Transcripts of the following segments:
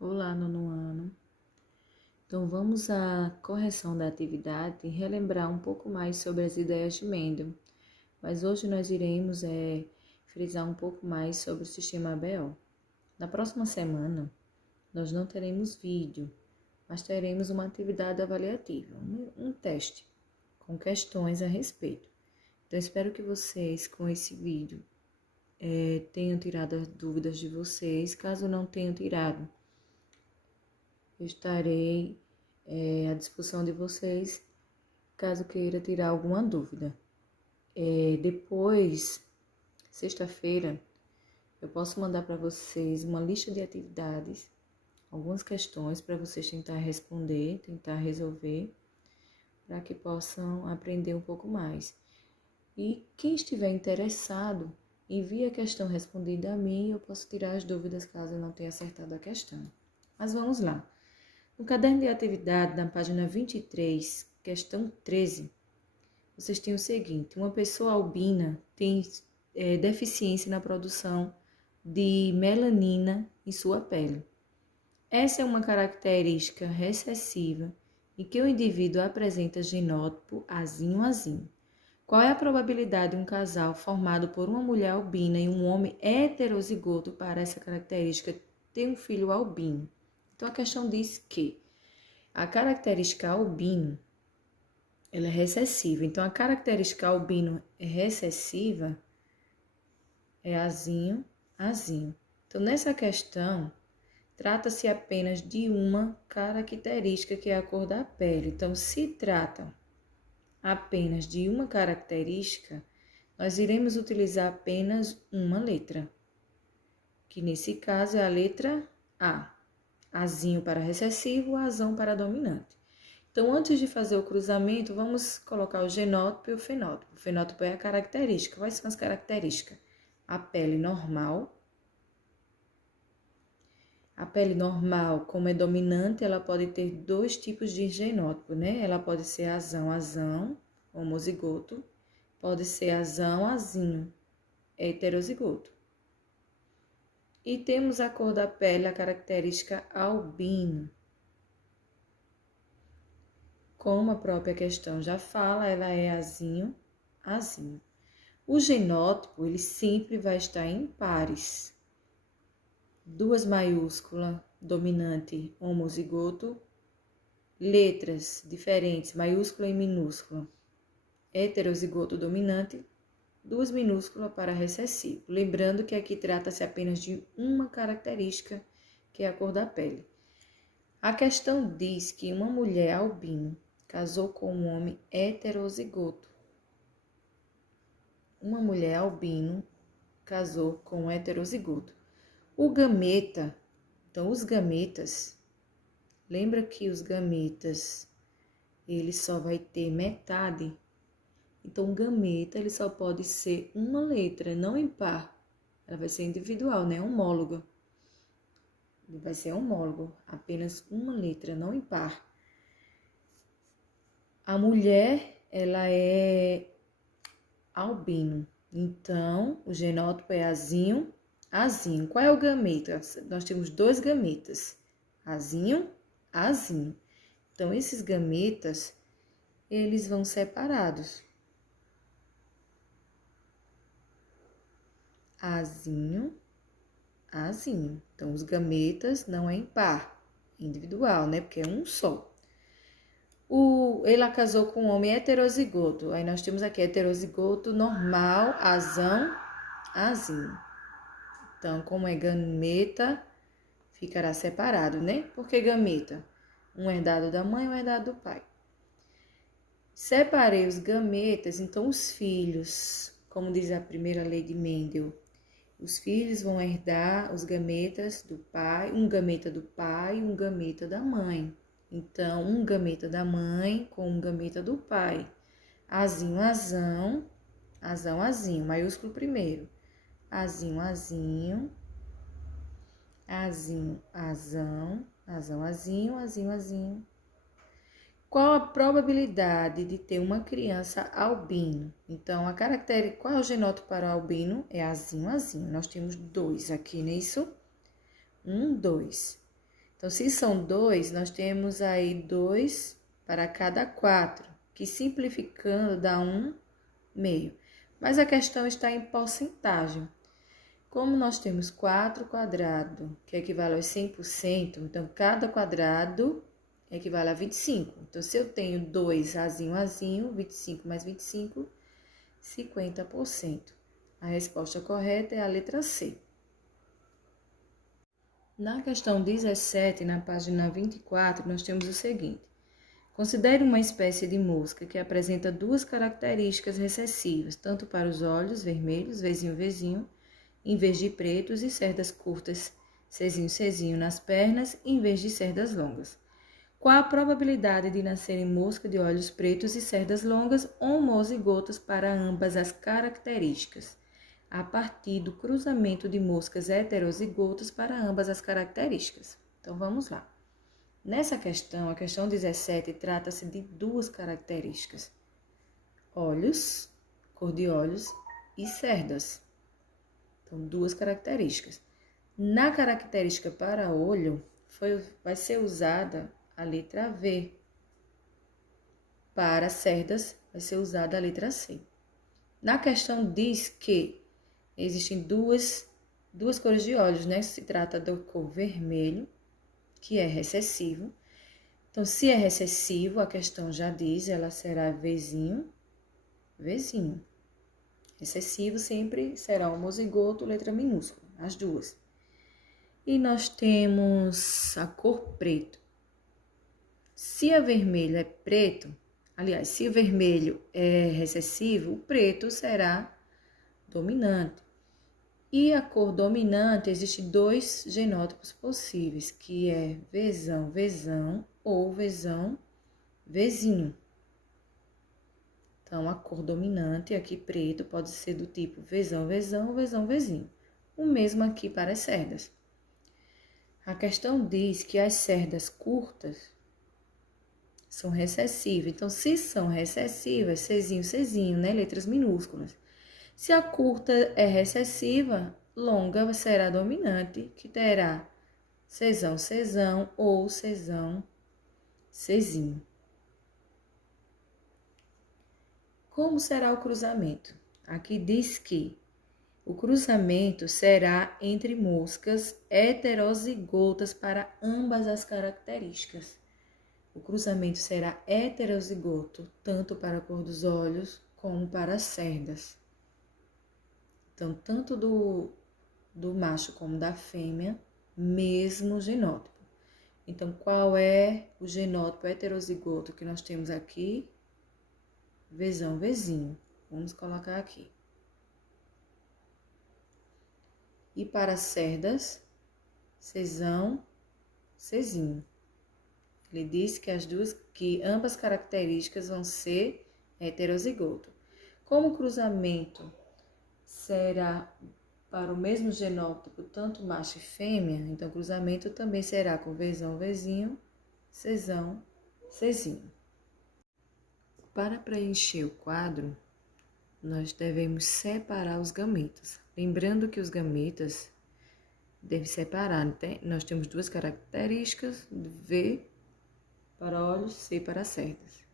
Olá, nono ano. Então, vamos à correção da atividade e relembrar um pouco mais sobre as ideias de Mendel. Mas hoje nós iremos frisar um pouco mais sobre o sistema ABO. Na próxima semana, nós não teremos vídeo, mas teremos uma atividade avaliativa, um teste, com questões a respeito. Então, espero que vocês, com esse vídeo, tenham tirado as dúvidas de vocês. Caso não tenham tirado, eu estarei à disposição de vocês, caso queira tirar alguma dúvida. Depois, sexta-feira, eu posso mandar para vocês uma lista de atividades, algumas questões para vocês tentar responder, tentar resolver, para que possam aprender um pouco mais. E quem estiver interessado, envie a questão respondida a mim e eu posso tirar as dúvidas caso eu não tenha acertado a questão. Mas vamos lá. No caderno de atividade, na página 23, questão 13, vocês têm o seguinte: uma pessoa albina tem deficiência na produção de melanina em sua pele. Essa é uma característica recessiva em que o indivíduo apresenta genótipo azinho-azinho. Qual é a probabilidade de um casal formado por uma mulher albina e um homem heterozigoto para essa característica ter um filho albino? Então, a questão diz que a característica albino ela é recessiva. Então, a característica albino recessiva é azinho, azinho. Então, nessa questão, trata-se apenas de uma característica que é a cor da pele. Então, se trata apenas de uma característica, nós iremos utilizar apenas uma letra, que nesse caso é a letra A. Azinho para recessivo, azão para dominante. Então, antes de fazer o cruzamento, vamos colocar o genótipo e o fenótipo. O fenótipo é a característica. Quais são as características? A pele normal. A pele normal, como é dominante, ela pode ter dois tipos de genótipo, né? Ela pode ser azão, homozigoto. Pode ser azão, azinho, heterozigoto. E temos a cor da pele, a característica albino. Como a própria questão já fala, ela é azinho, azinho. O genótipo, ele sempre vai estar em pares. Duas maiúsculas, dominante, homozigoto. Letras diferentes, maiúscula e minúscula. Heterozigoto dominante. Duas minúsculas para recessivo. Lembrando que aqui trata-se apenas de uma característica, que é a cor da pele. A questão diz que uma mulher albino casou com um homem heterozigoto. Uma mulher albino casou com um heterozigoto. O gameta, então os gametas, lembra que os gametas, ele só vai ter metade. Então, o gameta, ele só pode ser uma letra, não impar. Ela vai ser individual, né? Homóloga. Ele vai ser homólogo, apenas uma letra, não impar. A mulher, ela é albino. Então, o genótipo é azinho, azinho. Qual é o gameta? Nós temos dois gametas, azinho, azinho. Então, esses gametas, eles vão separados. Azinho, azinho. Então, os gametas não é impar, individual, né? Porque é um só. Ela casou com um homem heterozigoto. Aí nós temos aqui heterozigoto normal, azão, azinho. Então, como é gameta, ficará separado, né? Por que gameta? Um herdado da mãe e um herdado do pai. Separei os gametas, então os filhos, como diz a primeira lei de Mendel, os filhos vão herdar os gametas do pai, um gameta do pai e um gameta da mãe. Então, um gameta da mãe com um gameta do pai. Azinho, azão, azão, azinho, maiúsculo primeiro. Azinho, azinho, azinho, azão, azão, azinho, azinho, azinho. Qual a probabilidade de ter uma criança albino? Então, qual é o genótipo para o albino? É azinho, azinho. Nós temos dois aqui nisso. 1, 2. Então, se são 2, nós temos aí 2 para cada 4, que simplificando dá 1 meio. Mas a questão está em porcentagem. Como nós temos 4 quadrado, que equivale aos 100%, então cada quadrado equivale a 25. Então, se eu tenho 2 azinho, 25 mais 25, 50%. A resposta correta é a letra C. Na questão 17, na página 24, nós temos o seguinte. Considere uma espécie de mosca que apresenta duas características recessivas, tanto para os olhos, vermelhos, vezinho, em vez de pretos, e cerdas curtas, cezinho, nas pernas, em vez de cerdas longas. Qual a probabilidade de nascerem mosca de olhos pretos e cerdas longas homozigotas para ambas as características, a partir do cruzamento de moscas heterozigotas para ambas as características? Então, vamos lá. Nessa questão, a questão 17, trata-se de duas características: olhos, cor de olhos, e cerdas. Então, duas características. Na característica para olho, vai ser usada a letra V. Para cerdas, vai ser usada a letra C. Na questão diz que existem duas cores de olhos, né? Se trata da cor vermelho, que é recessivo. Então, se é recessivo, a questão já diz, ela será Vzinho. Recessivo sempre será homozigoto, letra minúscula, as duas. E nós temos a cor preto. Se a vermelho é preto, aliás, se o vermelho é recessivo, o preto será dominante. E a cor dominante, existem dois genótipos possíveis, que é Vzão ou Vzinho. Então, a cor dominante, aqui preto, pode ser do tipo Vzão ou Vzinho. O mesmo aqui para as cerdas. A questão diz que as cerdas curtas são recessivas. Então, se são recessivas, Czinho, né? Letras minúsculas. Se a curta é recessiva, longa será dominante, que terá Czão ou Czinho. Como será o cruzamento? Aqui diz que o cruzamento será entre moscas heterozigotas para ambas as características. O cruzamento será heterozigoto, tanto para a cor dos olhos como para as cerdas. Então, tanto do macho como da fêmea, mesmo genótipo. Então, qual é o genótipo heterozigoto que nós temos aqui? Vzinho. Vamos colocar aqui. E para cerdas, Czinho. Ele diz que ambas características vão ser heterozigoto. Como o cruzamento será para o mesmo genótipo, tanto macho e fêmea, então o cruzamento também será com Vzinho, Czinho. Para preencher o quadro, nós devemos separar os gametas. Lembrando que os gametas devem separar, né? Nós temos duas características, V para olhos, C para cerdas.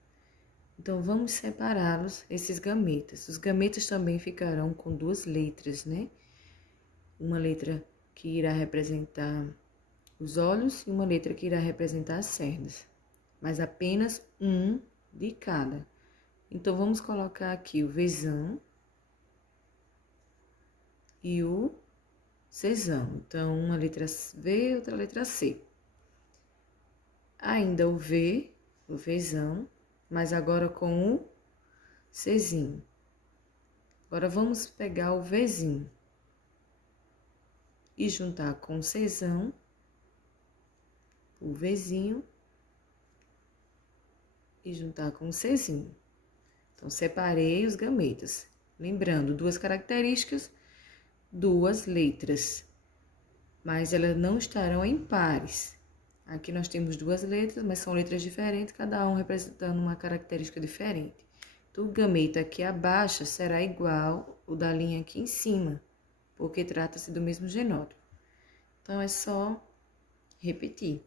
Então, vamos separá-los, esses gametas. Os gametas também ficarão com duas letras, né? Uma letra que irá representar os olhos e uma letra que irá representar as cerdas. Mas apenas um de cada. Então, vamos colocar aqui o Vzão e o Czão. Então, uma letra V e outra letra C. Ainda o V, o Vzão, mas agora com o Czinho. Agora, vamos pegar o Vzinho e juntar com o Czão, o Vzinho, e juntar com o Czinho. Então, separei os gametas. Lembrando, duas características, duas letras, mas elas não estarão em pares. Aqui nós temos duas letras, mas são letras diferentes, cada um representando uma característica diferente. Então, o gameta aqui abaixo será igual ao da linha aqui em cima, porque trata-se do mesmo genótipo. Então, é só repetir.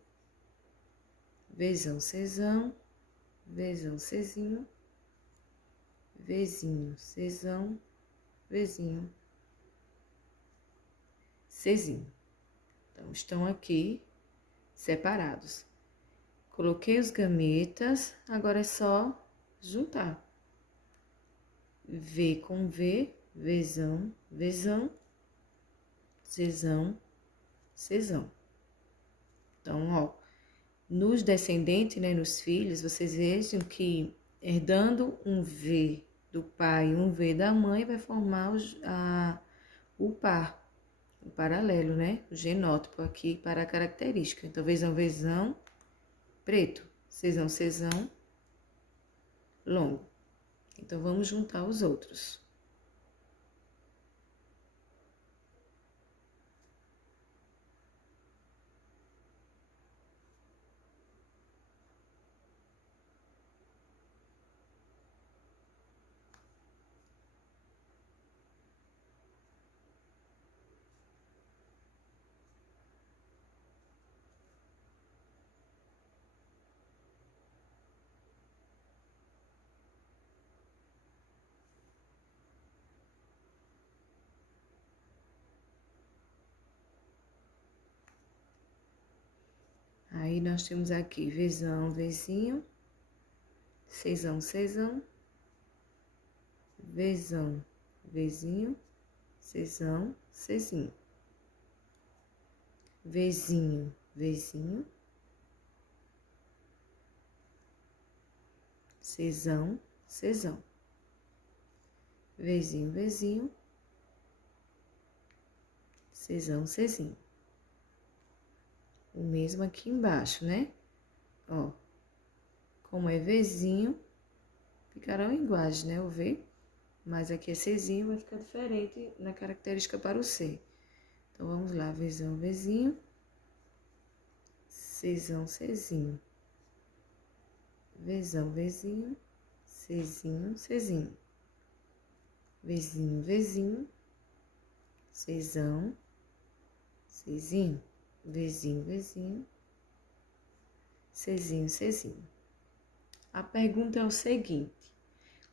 Vzão, Czão, Vzão, Czinho, Vzinho, Czão, Vzinho, Czinho. Então, estão aqui separados. Coloquei os gametas, agora é só juntar. V com V, Vzão, Vzão, Czão, Czão. Então, ó, nos descendentes, né, nos filhos, vocês vejam que herdando um V do pai e um V da mãe, vai formar o par, o paralelo, né? O genótipo aqui para a característica. Então, Vzão, Vzão, preto, Czão, Czão, longo. Então, vamos juntar os outros. Aí, nós temos aqui Vzão, Vzinho, Czão, Czão, Vzão, Vzinho, Czão, Czinho, Vzinho, Vzinho, Czão, Czão, Vzinho, Vzinho, Czão, Czinho. O mesmo aqui embaixo, né? Ó, como é Vzinho, ficarão iguais, né? O V, mas aqui é Czinho, vai ficar diferente na característica para o C. Então, vamos lá, Vzão, Vzinho, Czão, Czinho, Vzão, Vzinho, Czinho, Czinho, Vzinho, Vzinho, Czão, Czinho, Vzinho, Vzinho, Czinho, Czinho. A pergunta é o seguinte: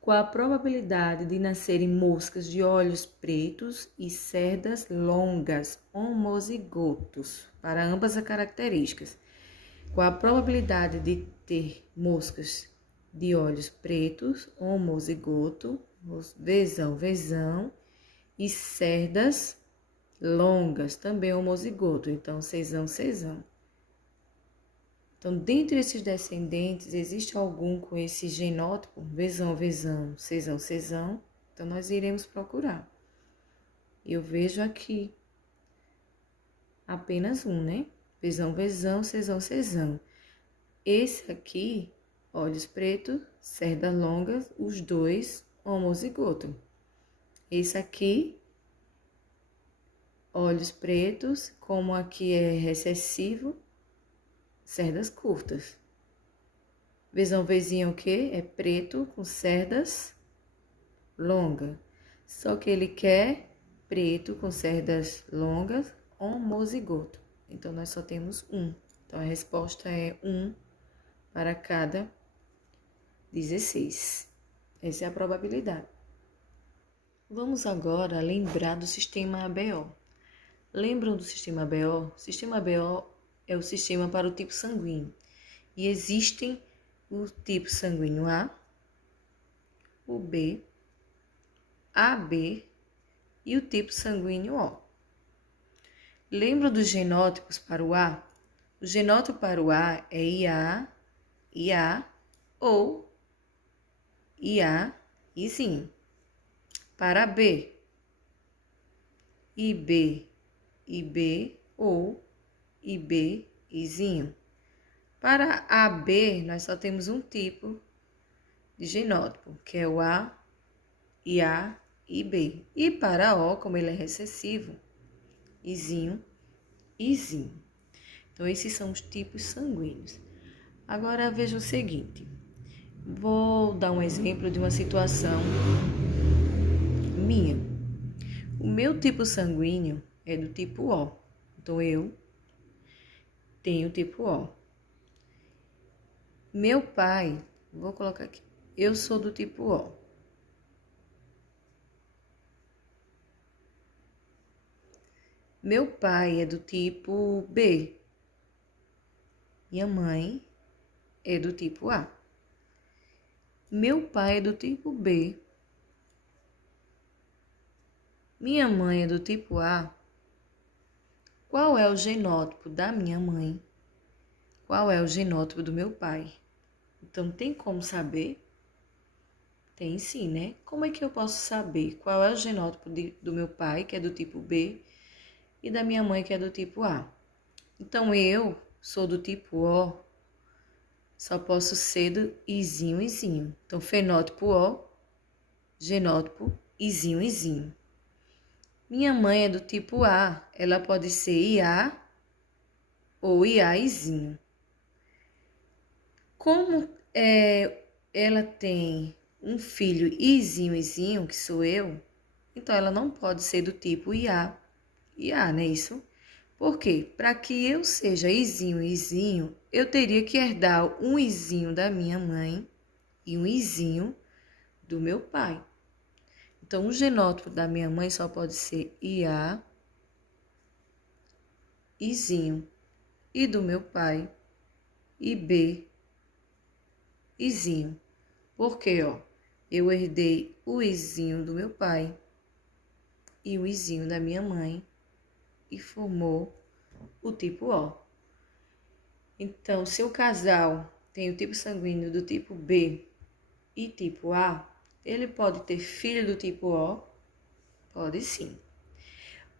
qual a probabilidade de nascerem moscas de olhos pretos e cerdas longas homozigotos para ambas as características? Qual a probabilidade de ter moscas de olhos pretos homozigoto, Vzão, Vzão, e cerdas longas, também homozigoto, então Czão, Czão. Então, dentre esses descendentes, existe algum com esse genótipo, Vzão, Vzão, Czão, Czão? Então, nós iremos procurar. Eu vejo aqui apenas um, né? Vzão, Vzão, Czão, Czão. Esse aqui, olhos pretos, cerdas longas, os dois homozigoto. Esse aqui, olhos pretos, como aqui é recessivo, cerdas curtas. Vzão, Vzinho é o quê? É preto com cerdas longas. Só que ele quer preto com cerdas longas, homozigoto. Então, nós só temos um. Então, a resposta é 1 para cada 16. Essa é a probabilidade. Vamos agora lembrar do sistema ABO. Lembram do sistema ABO? O sistema ABO é o sistema para o tipo sanguíneo. E existem o tipo sanguíneo A, o B, AB e o tipo sanguíneo O. Lembram dos genótipos para o A? O genótipo para o A é IA, IA ou IA, Izinho. Para B, IB, IB ou IB, Izinho. Para AB, nós só temos um tipo de genótipo, que é o A, IA e B. E para O, como ele é recessivo, Izinho, Izinho. Então, esses são os tipos sanguíneos. Agora, veja o seguinte. Vou dar um exemplo de uma situação minha. O meu tipo sanguíneo é do tipo O. Então, eu tenho tipo O. Meu pai, vou colocar aqui, eu sou do tipo O. Meu pai é do tipo B. Minha mãe é do tipo A. Meu pai é do tipo B. Minha mãe é do tipo A. Qual é o genótipo da minha mãe? Qual é o genótipo do meu pai? Então, tem como saber? Tem sim, né? Como é que eu posso saber qual é o genótipo do meu pai, que é do tipo B, e da minha mãe, que é do tipo A? Então, eu sou do tipo O, só posso ser do Izinho, Izinho. Então, fenótipo O, genótipo Izinho, Izinho. Minha mãe é do tipo A, ela pode ser IA ou IAizinho. Como ela tem um filho Izinho, Izinho, que sou eu, então ela não pode ser do tipo IA, IA, não é isso? Por quê? Para que eu seja Izinho, Izinho, eu teria que herdar um Izinho da minha mãe e um Izinho do meu pai. Então, o genótipo da minha mãe só pode ser IA, Izinho, e do meu pai, IB, Izinho. Porque, ó, eu herdei o Izinho do meu pai e o Izinho da minha mãe e formou o tipo O. Então, se o casal tem o tipo sanguíneo do tipo B e tipo A, ele pode ter filho do tipo O? Pode sim.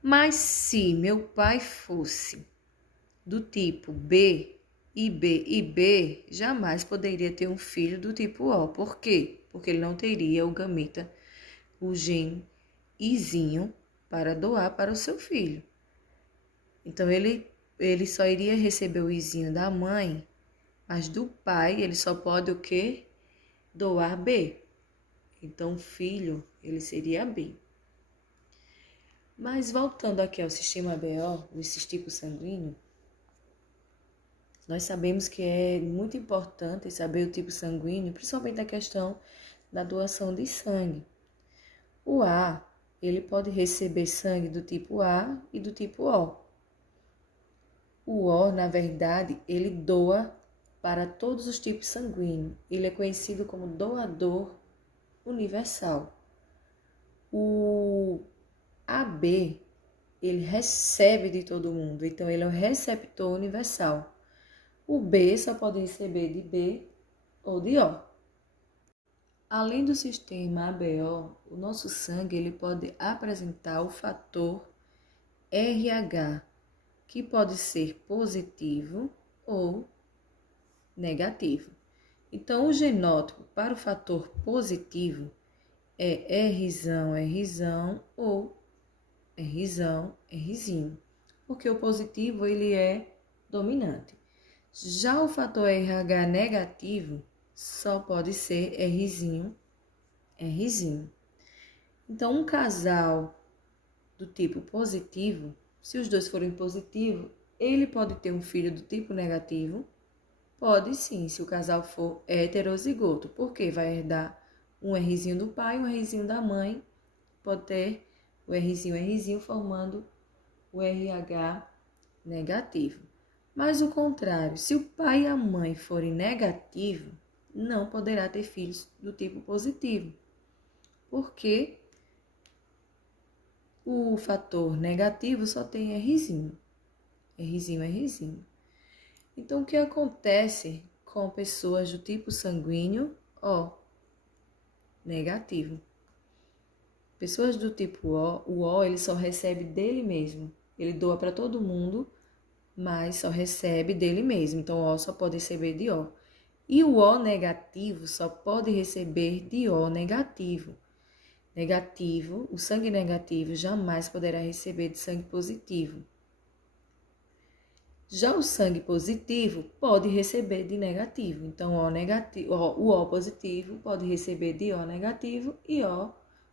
Mas se meu pai fosse do tipo B e B e B, jamais poderia ter um filho do tipo O. Por quê? Porque ele não teria o gameta, o gene Izinho para doar para o seu filho. Então, ele só iria receber o Izinho da mãe, mas do pai ele só pode o quê? Doar B. Então, o filho, ele seria B. Mas voltando aqui ao sistema BO, o cistico sanguíneo, nós sabemos que é muito importante saber o tipo sanguíneo, principalmente na questão da doação de sangue. O A, ele pode receber sangue do tipo A e do tipo O. O O, na verdade, ele doa para todos os tipos sanguíneos. Ele é conhecido como doador universal. O AB, ele recebe de todo mundo, então ele é o receptor universal. O B só pode receber de B ou de O. Além do sistema ABO, o nosso sangue ele pode apresentar o fator RH, que pode ser positivo ou negativo. Então, o genótipo para o fator positivo é Rzão, Rzão ou Rzão, Rzinho, porque o positivo ele é dominante. Já o fator RH negativo só pode ser Rzinho, Rzinho. Então, um casal do tipo positivo, se os dois forem positivos, ele pode ter um filho do tipo negativo? Pode sim, se o casal for heterozigoto, porque vai herdar um Rzinho do pai e um Rzinho da mãe, pode ter o Rzinho formando o RH negativo. Mas o contrário, se o pai e a mãe forem negativos, não poderá ter filhos do tipo positivo, porque o fator negativo só tem Rzinho. Rzinho, Rzinho. Então, o que acontece com pessoas do tipo sanguíneo O negativo? Pessoas do tipo o O ele só recebe dele mesmo. Ele doa para todo mundo, mas só recebe dele mesmo. Então, o O só pode receber de O. E o O negativo só pode receber de O negativo. Negativo, o sangue negativo jamais poderá receber de sangue positivo. Já o sangue positivo pode receber de negativo. Então, o O positivo pode receber de O negativo e O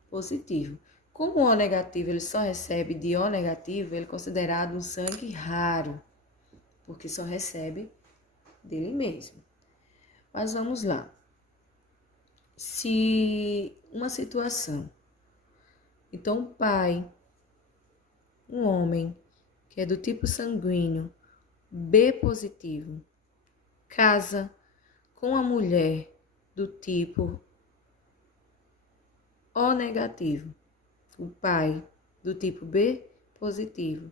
positivo. Como o O negativo ele só recebe de O negativo, ele é considerado um sangue raro, porque só recebe dele mesmo. Mas vamos lá. Se uma situação, então o pai, um homem que é do tipo sanguíneo, B positivo, casa com a mulher do tipo O negativo. O pai do tipo B positivo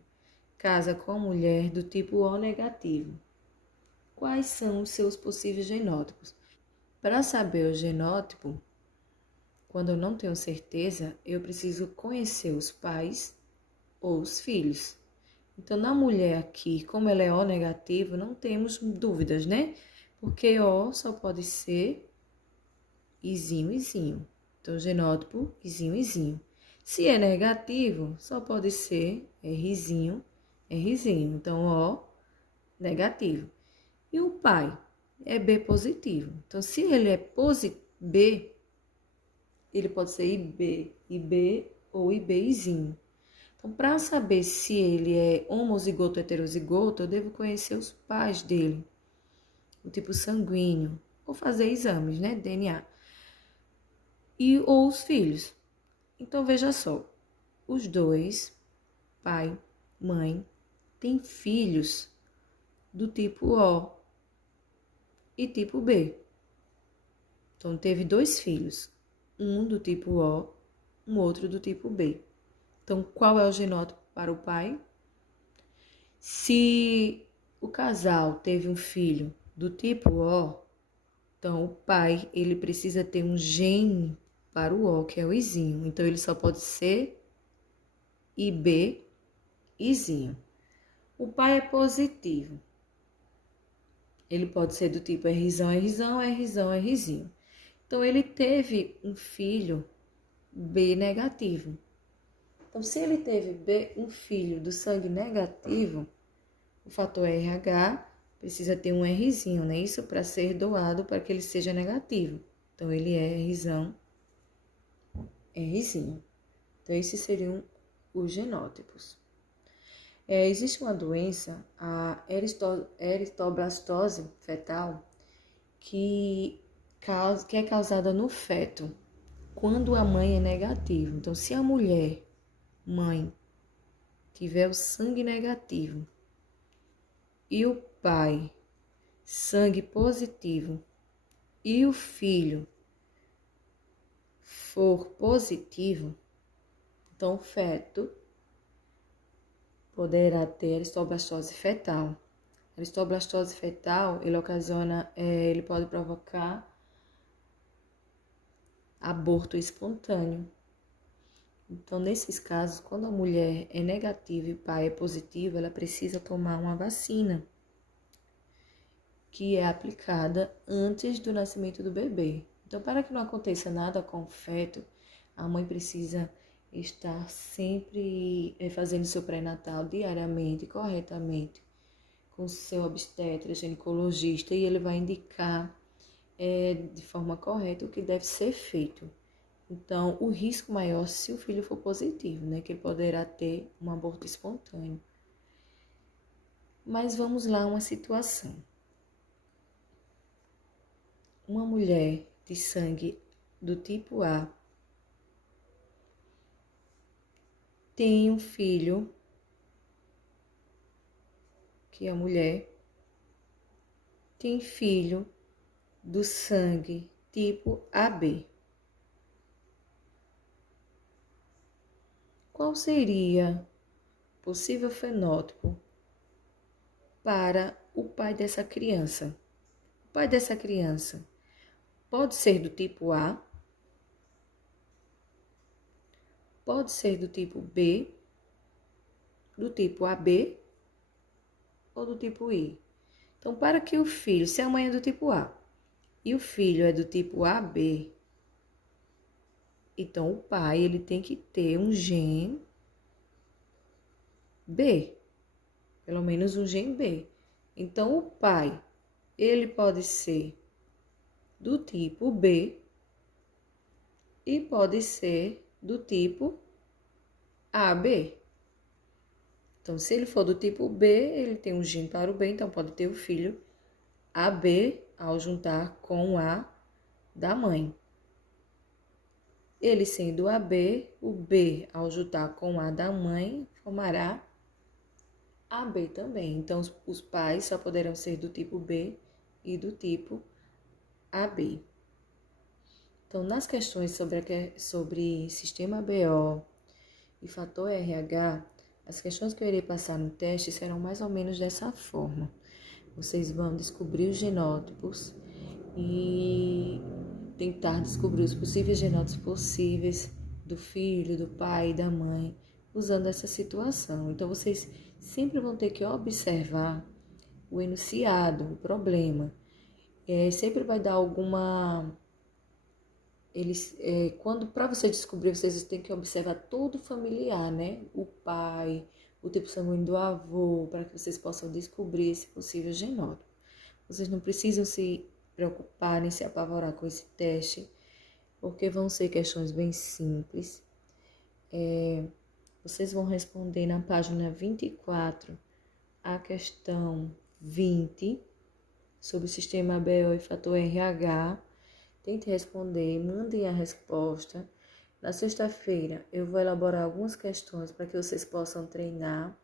casa com a mulher do tipo O negativo. Quais são os seus possíveis genótipos? Para saber o genótipo, quando eu não tenho certeza, eu preciso conhecer os pais ou os filhos. Então, na mulher aqui, como ela é O negativo, não temos dúvidas, né? Porque O só pode ser Izinho, Izinho. Então, genótipo, Izinho, Izinho. Se é negativo, só pode ser Rzinho, Rzinho. Então, O negativo. E o pai é B positivo. Então, se ele é B, ele pode ser IB ou IBzinho. Então, para saber se ele é homozigoto ou heterozigoto, eu devo conhecer os pais dele, o tipo sanguíneo, ou fazer exames, né, DNA. Ou os filhos. Então, veja só, os dois, pai, mãe, têm filhos do tipo O e tipo B. Então, teve 2 filhos, um do tipo O, um outro do tipo B. Então, qual é o genótipo para o pai? Se o casal teve um filho do tipo O, então o pai ele precisa ter um gene para o O, que é o Izinho. Então, ele só pode ser IB, Izinho. O pai é positivo. Ele pode ser do tipo Rzão, Rzão, Rzão, Rzinho. Então, ele teve um filho B negativo. Então, se ele teve um filho do sangue negativo, o fator RH precisa ter um Rzinho, né? Isso para ser doado para que ele seja negativo. Então, ele é Rzão, Rzinho. Então, esses seriam os genótipos. Existe uma doença, a eristoblastose fetal, que é causada no feto, quando a mãe é negativa. Então, se a mulher, mãe, tiver o sangue negativo e o pai, sangue positivo, e o filho for positivo, então o feto poderá ter eristoblastose fetal. A eristoblastose fetal, ele pode provocar aborto espontâneo. Então, nesses casos, quando a mulher é negativa e o pai é positivo, ela precisa tomar uma vacina que é aplicada antes do nascimento do bebê. Então, para que não aconteça nada com o feto, a mãe precisa estar sempre fazendo seu pré-natal diariamente, corretamente, com seu obstetra, ginecologista, e ele vai indicar de forma correta o que deve ser feito. Então, o risco maior se o filho for positivo, né? Que ele poderá ter um aborto espontâneo. Mas vamos lá, uma situação. Uma mulher de sangue do tipo A tem um filho, que a mulher tem filho do sangue tipo AB. Qual seria o possível fenótipo para o pai dessa criança? O pai dessa criança pode ser do tipo A, pode ser do tipo B, do tipo AB ou do tipo I. Então, para que o filho, se a mãe é do tipo A e o filho é do tipo AB, então o pai ele tem que ter um gene B, pelo menos um gene B. Então, o pai, ele pode ser do tipo B e pode ser do tipo AB. Então, se ele for do tipo B, ele tem um gene para o B, então pode ter o filho AB ao juntar com A da mãe. Ele sendo AB, o B ao juntar com A da mãe formará AB também. Então, os pais só poderão ser do tipo B e do tipo AB. Então, nas questões sobre sistema BO e fator RH, as questões que eu irei passar no teste serão mais ou menos dessa forma. Vocês vão descobrir os genótipos e tentar descobrir os possíveis genótipos possíveis do filho, do pai e da mãe, usando essa situação. Então, vocês sempre vão ter que observar o enunciado, o problema. Sempre vai dar alguma... quando para você descobrir, vocês têm que observar todo o familiar, né? O pai, o tipo sanguíneo do avô, para que vocês possam descobrir esse possível genótipo. Vocês não precisam se preocupar nem se apavorar com esse teste, porque vão ser questões bem simples. Vocês vão responder na página 24 a questão 20 sobre o sistema BO e fator RH. Tente responder, mandem a resposta. Na sexta-feira eu vou elaborar algumas questões para que vocês possam treinar.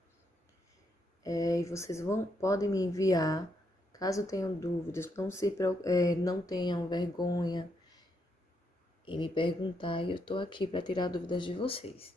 E vocês podem me enviar, caso tenham dúvidas, não tenham vergonha em me perguntar. E eu estou aqui para tirar dúvidas de vocês.